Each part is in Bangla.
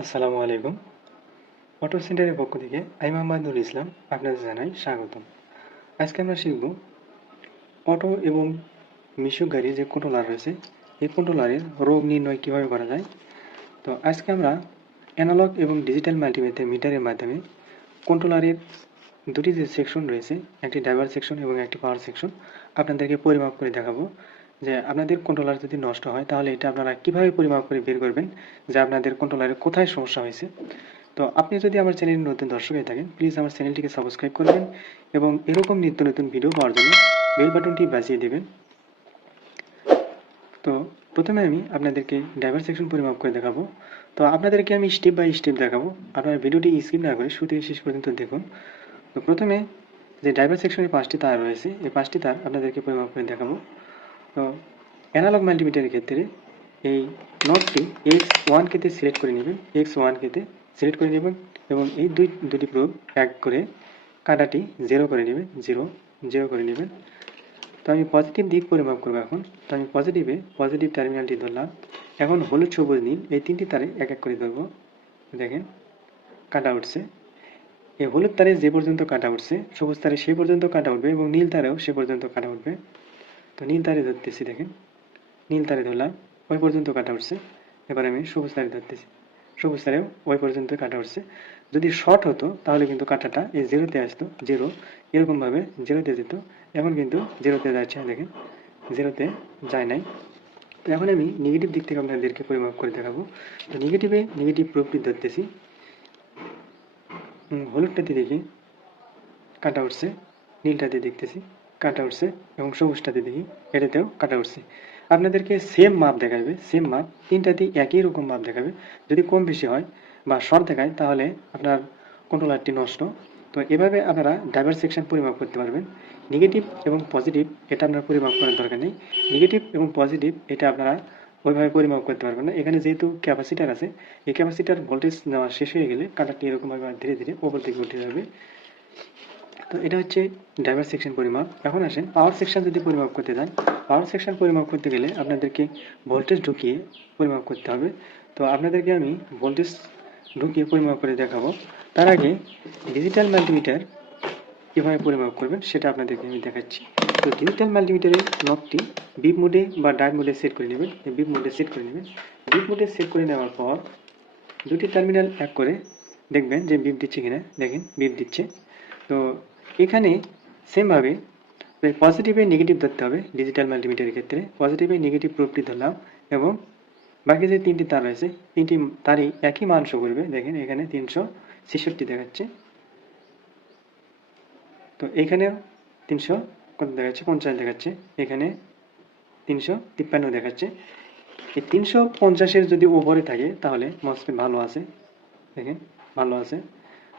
আসসালামু আলাইকুম। অটো সেন্টারের পক্ষ থেকে আমি মোহাম্মদ নুরুল ইসলাম আপনাদের জানাই স্বাগতম। আজকে আমরা শিখব অটো এবং মিশুক গাড়ির যে কন্ট্রোলার রয়েছে এই কন্ট্রোলারের রোগ নির্ণয় কিভাবে করা যায়। তো আজকে আমরা অ্যানালগ এবং ডিজিটাল মিটারের মাধ্যমে কন্ট্রোলারের দুটি যে সেকশন রয়েছে, একটি ড্রাইভার সেকশন এবং একটি পাওয়ার সেকশন, আপনাদেরকে পরিমাপ করে দেখাবো যে আপনাদের কন্ট্রোলার যদি নষ্ট হয় তাহলে এটা আপনারা কিভাবে পরিমাপ করে বের করবেন যে আপনাদের কন্ট্রোলারের কোথায় সমস্যা হয়েছে। তো আপনি যদি আমার চ্যানেলে নতুন দর্শক হয়ে থাকেন, প্লিজ আমার চ্যানেলটিকে সাবস্ক্রাইব করবেন এবং এরকম নিত্য নতুন ভিডিও পাওয়ার জন্য বেল বাটনটি বাজিয়ে দেবেন। তো প্রথমে আমি আপনাদেরকে ড্রাইভার সেকশন পরিমাপ করে দেখাবো। তো আপনাদেরকে আমি স্টেপ বাই স্টেপ দেখাবো, আপনারা ভিডিওটি স্কিপ না করে শুরু থেকে শেষ পর্যন্ত দেখুন। তো প্রথমে যে ড্রাইভার সেকশনের 5টি তার রয়েছে, এই 5টি তার আপনাদেরকে পরিমাপ করে দেখাবো। তো অ্যানালগ মাল্টিমিটারের ক্ষেত্রে এই নটটি X1 কেতে সিলেক্ট করে নেবেন, X1 কেতে সিলেক্ট করে নেবেন এবং এই দুটি প্রোব এক করে কাঁটাটি 0 করে নেবেন, 0 করে নেবেন। তো আমি পজিটিভ দিক পরিমাপ করবো এখন। তো আমি পজিটিভ টার্মিনালটি ধরলাম। এখন হলুদ, সবুজ, নীল এই তিনটি তারে এক এক করে ধরবো। দেখেন কাঁটা উঠছে। এই হলুদ তারে যে পর্যন্ত কাঁটা উঠছে, সবুজ তারে সে পর্যন্ত কাঁটা উঠবে এবং নীল তারেও সে পর্যন্ত কাঁটা উঠবে। তো নীল তারে ধরতেছি, দেখেন নীল তারে ধরলাম, ওই পর্যন্ত কাটা উঠছে। এবার আমি সবুজ তারে ধরতেছি, সবুজ তারেও ওই পর্যন্ত কাটা উঠছে। যদি শর্ট হতো তাহলে কিন্তু কাটাটা এই 0-তে আসতো, 0 এরকমভাবে 0-তে যেত। এখন কিন্তু 0-তে যাচ্ছে, দেখেন 0-তে যায় নাই। তো এখন আমি নেগেটিভ দিক থেকে আপনাদেরকে পরিমাপ করে দেখাবো। তো নেগেটিভ প্রুফটি ধরতেছি, হলুদটাতে দেখি কাটা উঠছে, নীলটাতে দেখতেছি কাটা উঠছে এবং সবুজটাতে দেখি এটাতেও কাটা উঠছে। আপনাদেরকে সেম মাপ দেখাবে, সেম মাপ তিনটাতেই একই রকম মাপ দেখাবে। যদি কম বেশি হয় বা শর্ট দেখায় তাহলে আপনার কন্ট্রোলারটি নষ্ট। তো এভাবে আপনারা ড্রাইভার সেকশন পরিমাপ করতে পারবেন। নেগেটিভ এবং পজিটিভ এটা আপনার পরিমাপ করার দরকার নেই। নেগেটিভ এবং পজিটিভ এটা আপনারা ওইভাবে পরিমাপ করতে পারবেন না। এখানে যেহেতু ক্যাপাসিটার আছে, এই ক্যাপাসিটার ভোল্টেজ নেওয়া শেষ হয়ে গেলে কাটারটি এরকমভাবে ধীরে ধীরে ওপর দিকে উঠে যাবে। তো এটা হচ্ছে ড্রাইভার সেকশন পরিমাপ। এখন আসেন পাওয়ার সেকশন যদি পরিমাপ করতে চান, পাওয়ার সেকশন পরিমাপ করতে গেলে আপনাদেরকে ভোল্টেজ ঢুকিয়ে পরিমাপ করতে হবে। তো আপনাদেরকে আমি ভোল্টেজ ঢুকিয়ে পরিমাপ করে দেখাবো। তার আগে ডিজিটাল মাল্টিমিটার কীভাবে পরিমাপ করবেন সেটা আপনাদেরকে আমি দেখাচ্ছি। তো ডিজিটাল মাল্টিমিটারের নবটি বিপ মোডে বা ডায়োড মোডে সেট করে নেবেন, বিপ মোডে সেট করে নেবেন। বিপ মোডে সেট করে নেওয়ার পর দুটি টার্মিনাল এক করে দেখবেন যে বিপ দিচ্ছে কিনা, দেখেন বিপ দিচ্ছে। তো এখানে সেমভাবে পজিটিভে নেগেটিভ ধরতে হবে। ডিজিটাল মাল্টিমিটারের ক্ষেত্রে পজিটিভে নেগেটিভ প্রুফটি ধরলাম এবং বাকি যে তিনটি তার রয়েছে তিনটি তারই একই মান শো করবে। দেখেন এখানে 366 দেখাচ্ছে, তো এখানেও 300 কত দেখাচ্ছে, 50 দেখাচ্ছে, এখানে 353 দেখাচ্ছে। এই 350-এর যদি ওপরে থাকে তাহলে মসফেট ভালো আছে, দেখেন ভালো আছে।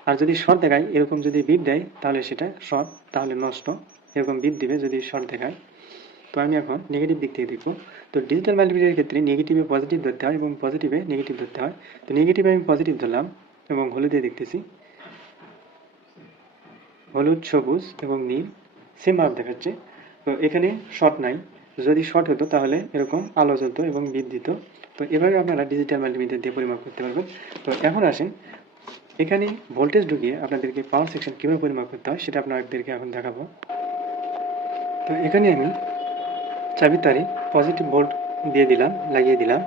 আর যদি শর্ট দেখায়, এরকম যদি বিপ দেয় তাহলে সেটা শর্ট, তাহলে নষ্ট। এরকম বিপ দিবে যদি শর্ট দেখায়। তো আমি এখন নেগেটিভ দিক থেকে দেখব। তো ডিজিটাল মাল্টিমিটারের ক্ষেত্রে নেগেটিভে পজিটিভ ধরতে হয় এবং পজিটিভে নেগেটিভ ধরতে হয়। তো নেগেটিভে আমি পজিটিভ ধরলাম এবং হলুদে দেখতেছি, হলুদ, সবুজ এবং নীল সেম মাপ দেখাচ্ছে। তো এখানে শর্ট নাই, যদি শর্ট হতো তাহলে এরকম আলো জ্বলতো এবং বিপ দিত। তো এভাবে আপনারা ডিজিটাল মাল্টিমিটার দিয়ে পরিমাপ করতে পারবেন। তো এখন আসেন এখানে ভোল্টেজ ঢুকিয়ে আপনাদেরকে পাওয়ার সেকশন কীভাবে পরিমাপ করতে হয় সেটা আপনাদেরকে এখন দেখাবো। তো এখানে আমি চাবির তারে পজিটিভ ভোল্ট দিয়ে দিলাম, লাগিয়ে দিলাম,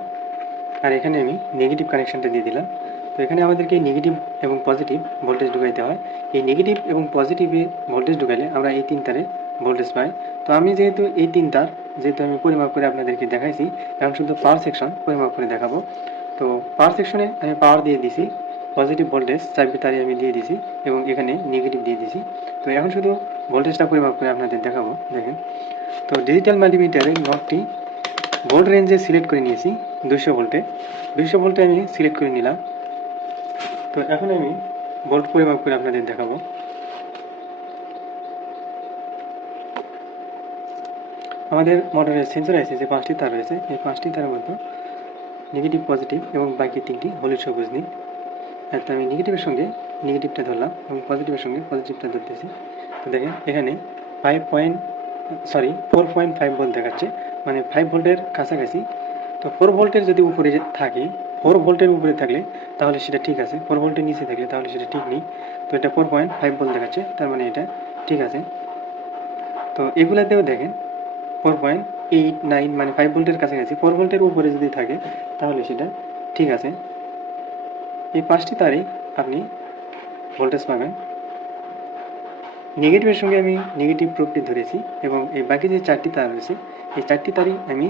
আর এখানে আমি নেগেটিভ কানেকশানটা দিয়ে দিলাম। তো এখানে আমাদেরকে নেগেটিভ এবং পজিটিভ ভোল্টেজ ঢুকাইতে হয়। এই নেগেটিভ এবং পজিটিভে ভোল্টেজ ঢুকালে আমরা এই তিন তারে ভোল্টেজ পাই। তো আমি যেহেতু এই তিন তার যেহেতু আমি পরিমাপ করে আপনাদেরকে দেখাইছি, এখন শুধু পাওয়ার সেকশন পরিমাপ করে দেখাবো। তো পাওয়ার সেকশনে আমি পাওয়ার দিয়ে দিছি, পজিটিভ ভোল্টেজ চাবির তারে আমি দিয়ে দিছি এবং এখানে নেগেটিভ দিয়ে দিছি। তো এখন শুধু ভোল্টেজটা পরিমাপ করে আপনাদের দেখাবো, দেখেন। তো ডিজিটাল মাল্টিমিটারের নবটি ভোল্ট রেঞ্জে সিলেক্ট করে নিয়েছি 200 ভোল্টে, 200 ভোল্টে আমি সিলেক্ট করে নিলাম। তো এখন আমি ভোল্ট পরিমাপ করে আপনাদের দেখাবো। আমাদের মোটরের সেন্সর আছে যে 5টি তার রয়েছে, এই 5টি তারের মধ্যে নেগেটিভ, পজিটিভ এবং বাকি তিনটি হলুদ, সবুজ, নীল। তো আমি নেগেটিভের সঙ্গে নেগেটিভটা ধরলাম এবং পজিটিভের সঙ্গে পজিটিভটা ধরতেছি। তো দেখেন এখানে 4.5 ভোল্ট দেখাচ্ছে, মানে 5 ভোল্টের কাছাকাছি। তো 4 ভোল্টের যদি উপরে থাকে 4 ভোল্টের উপরে থাকলে তাহলে সেটা ঠিক আছে, 4 ভোল্টের নিচে থাকলে তাহলে সেটা ঠিক নেই। তো এটা 4.5 ভোল্ট দেখাচ্ছে, তার মানে এটা ঠিক আছে। তো এগুলাতেও দেখেন 4.89 মানে 5 ভোল্টের কাছাকাছি, 4 ভোল্টের উপরে যদি থাকে তাহলে সেটা ঠিক আছে। এই 5টি তারই আপনি ভোল্টেজ পাবেন। নেগেটিভের সঙ্গে আমি নেগেটিভ প্রুফটি ধরেছি এবং এই বাকি যে 4টি তার রয়েছে এই 4টি তারই আমি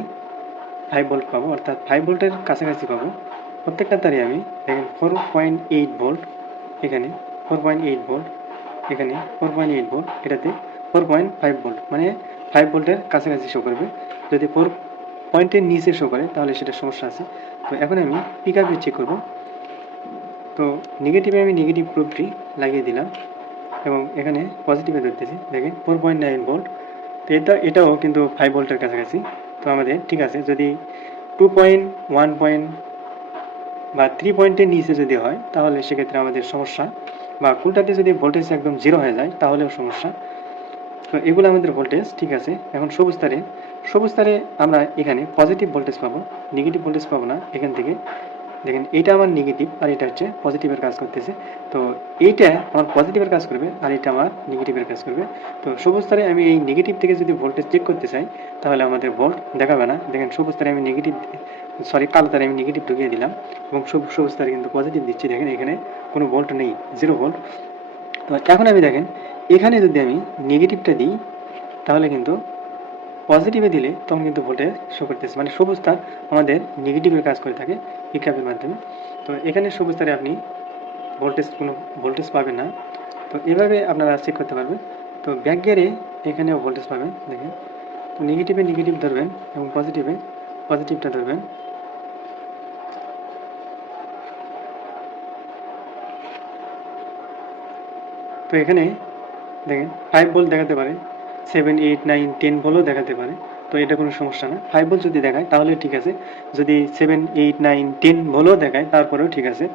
5 ভোল্ট পাবো, অর্থাৎ 5 ভোল্টের কাছাকাছি পাবো। প্রত্যেকটা তারই আমি দেখেন 4.8 ভোল্ট, এখানে 4.8 ভোল্ট, এখানে 4.8 ভোল্ট, এটাতে 4.5 ভোল্ট, মানে 5 ভোল্টের কাছাকাছি শো করবে। যদি 4 পয়েন্টের নিচে শো করে তাহলে সেটা সমস্যা আছে। তো এখন আমি পিক আপে চেক করবো। তো নেগেটিভে আমি নেগেটিভ প্রুফটি লাগিয়ে দিলাম এবং এখানে পজিটিভে ধরতেছি, দেখেন 4.9 ভোল্ট। তো এটাও কিন্তু 5 ভোল্টের কাছাকাছি। তো আমাদের ঠিক আছে, যদি 2.1 বা 3 পয়েন্টের নিচে যদি হয় তাহলে সেক্ষেত্রে আমাদের সমস্যা, বা কোনটাতে যদি ভোল্টেজ একদম 0 হয়ে যায় তাহলেও সমস্যা। তো এগুলো আমাদের ভোল্টেজ ঠিক আছে। এখন সবুজ তারে আমরা এখানে পজিটিভ ভোল্টেজ পাবো, নেগেটিভ ভোল্টেজ পাবো না। এখান থেকে দেখেন এটা আমার নেগেটিভ আর এটা হচ্ছে পজিটিভের কাজ করতেছে। তো এইটা আমার পজিটিভের কাজ করবে আর এটা আমার নেগেটিভের কাজ করবে। তো সবুজ তারে আমি এই নেগেটিভ থেকে যদি ভোল্টেজ চেক করতে চাই তাহলে আমাদের ভোল্ট দেখাবে না। দেখেন সবুজ তারে আমি কালো তারে আমি নেগেটিভ ঢুকিয়ে দিলাম এবং সবুজ তারে কিন্তু পজিটিভ দিচ্ছি। দেখেন এখানে কোনো ভোল্ট নেই, 0 ভোল্ট। তো এখন আমি দেখেন এখানে যদি আমি নেগেটিভটা দিই তাহলে কিন্তু পজিটিভে দিলে তখন কিন্তু ভোল্টেজ শো করতেছে, মানে সবুজ তার আমাদের নেগেটিভের কাজ করে থাকে পিক আপের মাধ্যমে। তো এখানে সবুজ তারে আপনি কোনো ভোল্টেজ পাবেন না। তো এভাবে আপনারা চেক করতে পারবেন। তো ব্যাক গিয়ারে এখানেও ভোল্টেজ পাবেন, দেখেন। তো নেগেটিভে নেগেটিভ ধরবেন এবং পজিটিভে পজিটিভটা ধরবেন। তো এখানে দেখেন 5 ভোল্ট দেখাতে পারে, 7, 8, 9, 10 ভোল্টও দেখাতে পারে। তো এটা কোনো সমস্যা না, 5 ভোল্ট যদি দেখায় তাহলে ঠিক আছে। যদি 7, 8, 9, 10 ভোল্টও দেখায় তারপরেও ঠিক আছে।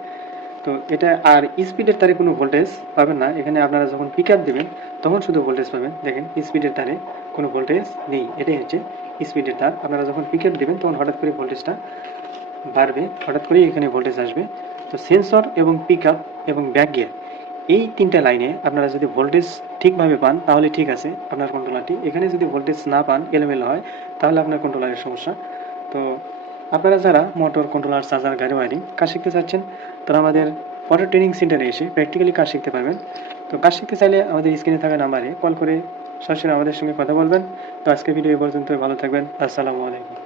তো এটা আর স্পিডের তারে কোনো ভোল্টেজ পাবেন না। এখানে আপনারা যখন পিক আপ দেবেন তখন শুধু ভোল্টেজ পাবেন। দেখেন স্পিডের তারে কোনো ভোল্টেজ নেই, এটাই হচ্ছে স্পিডের তার। আপনারা যখন পিক আপ দেবেন তখন হঠাৎ করে ভোল্টেজটা বাড়বে, হঠাৎ করেই এখানে ভোল্টেজ আসবে। তো সেন্সর এবং পিক আপ এবং ব্যাক গিয়ার এই 3টা লাইনে আপনারা যদি ভোল্টেজ ঠিকভাবে পান তাহলে ঠিক আছে আপনার কন্ট্রোলারটি। এখানে যদি ভোল্টেজ না পান, এলোমেলো হয়, তাহলে আপনার কন্ট্রোলারের সমস্যা। তো আপনারা যারা মোটর, কন্ট্রোলার, চার্জার, গাড়ি ওয়ারিং কাজ শিখতে চাচ্ছেন তারা আমাদের অটো ট্রেনিং সেন্টারে এসে প্র্যাকটিক্যালি কাজ শিখতে পারবেন। তো কাজ শিখতে চাইলে আমাদের স্ক্রিনে থাকা নাম্বারে কল করে সরাসরি আমাদের সঙ্গে কথা বলবেন। তো আজকের ভিডিও এই পর্যন্ত, ভালো থাকবেন। আসসালামু আলাইকুম।